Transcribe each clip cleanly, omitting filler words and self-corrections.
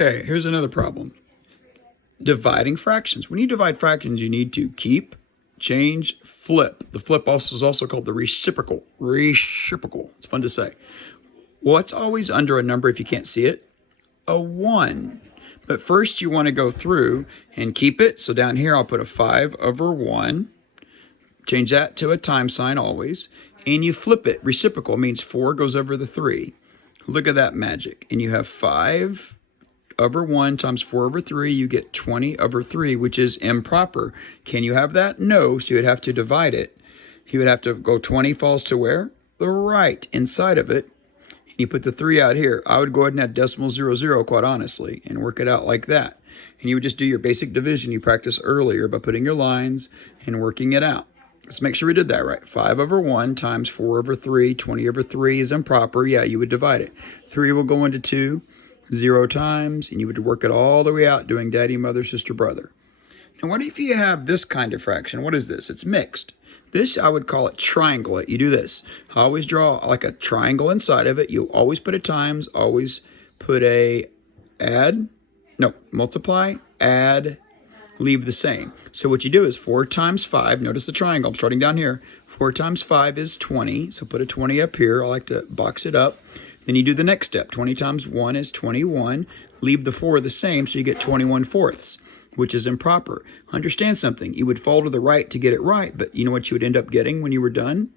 Okay, here's another problem. Dividing fractions. When you divide fractions, you need to keep, change, flip. The flip is also called the reciprocal. Reciprocal. It's fun to say. What's always under a number if you can't see it? A 1. But first you want to go through and keep it. So down here I'll put a 5 over 1. Change that to a times sign always. And you flip it. Reciprocal means 4 goes over the 3. Look at that magic. And you have 5 over 1 times 4 over 3. You get 20 over 3, which is improper. Can you have that? No. So you would have to divide it. You would have to go 20 falls to where? The right inside of it. You put the 3 out here. I would go ahead and add decimal 00, quite honestly, and work it out like that. And you would just do your basic division you practiced earlier by putting your lines and working it out. Let's make sure we did that right. 5 over 1 times 4 over 3. 20 over 3 is improper. Yeah, you would divide it. 3 will go into 2, 0 times, and you would work it all the way out doing daddy, mother, sister, brother. Now, what if you have this kind of fraction? What is this? It's mixed. This, I would call it triangle it. You do this. I always draw like a triangle inside of it. You always put a times, always put a multiply, add, leave the same. So what you do is 4 times 5. Notice the triangle. I'm starting down here. 4 times 5 is 20. So put a 20 up here. I like to box it up. Then you do the next step. 20 times 1 is 21. Leave the 4 the same, so you get 21 fourths, which is improper. Understand something. You would fall to the right to get it right, but you know what you would end up getting when you were done?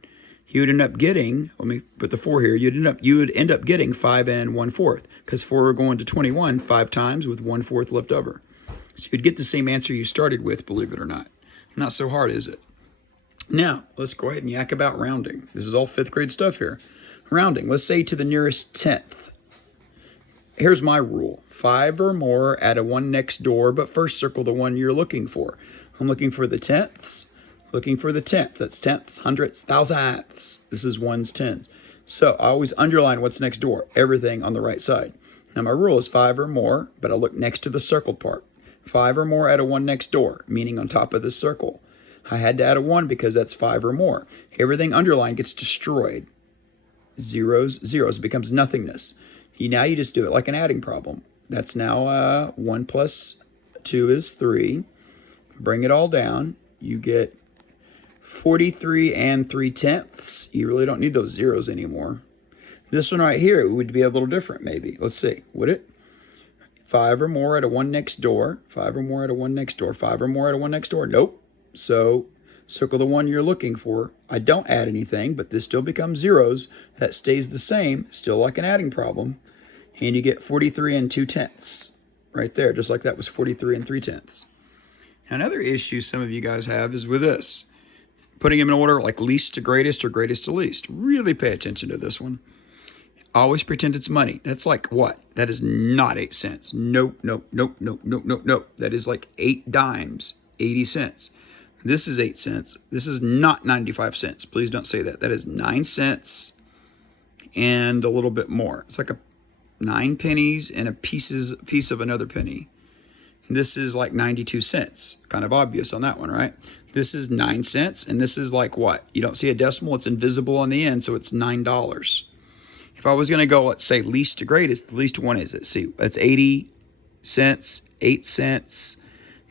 You would end up getting, let me put the 4 here, you would end up getting 5 and 1/4, because 4 are going to 21 5 times with 1/4 left over. So you'd get the same answer you started with, believe it or not. Not so hard, is it? Now, let's go ahead and yak about rounding. This is all 5th grade stuff here. Rounding, let's say to the nearest 10th. Here's my rule. 5 or more, add a 1 next door, but first circle the one you're looking for. I'm looking for the tenths, looking for the tenth. That's tenths, hundredths, thousandths. This is ones, tens. So I always underline what's next door, everything on the right side. Now my rule is 5 or more, but I look next to the circled part. 5 or more, add a 1 next door, meaning on top of this circle. I had to add a 1 because that's 5 or more. Everything underlined gets destroyed. Zeros, zeros, it becomes nothingness. Now you just do it like an adding problem. That's now 1 plus 2 is 3. Bring it all down. You get 43 and 3/10. You really don't need those zeros anymore. This one right here, it would be a little different maybe. Let's see. Would it? 5 or more at a 1 next door. 5 or more at a 1 next door. 5 or more at a 1 next door. Nope. So circle the one you're looking for. I don't add anything, but this still becomes zeros. That stays the same, still like an adding problem. And you get 43 and 2/10 right there, just like that was 43 and 3/10. Another issue some of you guys have is with this. Putting them in order like least to greatest or greatest to least. Really pay attention to this one. Always pretend it's money. That's like what? That is not 8 cents. Nope, nope, nope, nope, nope, nope, nope. That is like 8 dimes, 80 cents. This is 8 cents. This is not 95 cents. Please don't say that. That is 9 cents and a little bit more. It's like 9 pennies and a piece of another penny. This is like 92 cents. Kind of obvious on that one, right? This is 9 cents, and this is like what? You don't see a decimal. It's invisible on the end, so it's $9. If I was going to go, let's say least to greatest, the least one is it? See, that's 80 cents, 8 cents,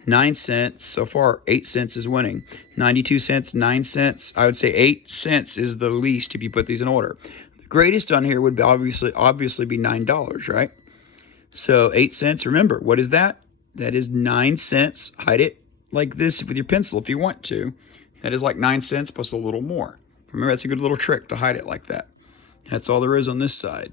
9 cents. So far, 8 cents is winning. 92 cents, 9 cents. I would say 8 cents is the least if you put these in order. The greatest on here would be obviously be $9, right? So 8 cents, remember, what is that? That is 9 cents. Hide it like this with your pencil if you want to. That is like 9 cents plus a little more. Remember, that's a good little trick to hide it like that. That's all there is on this side.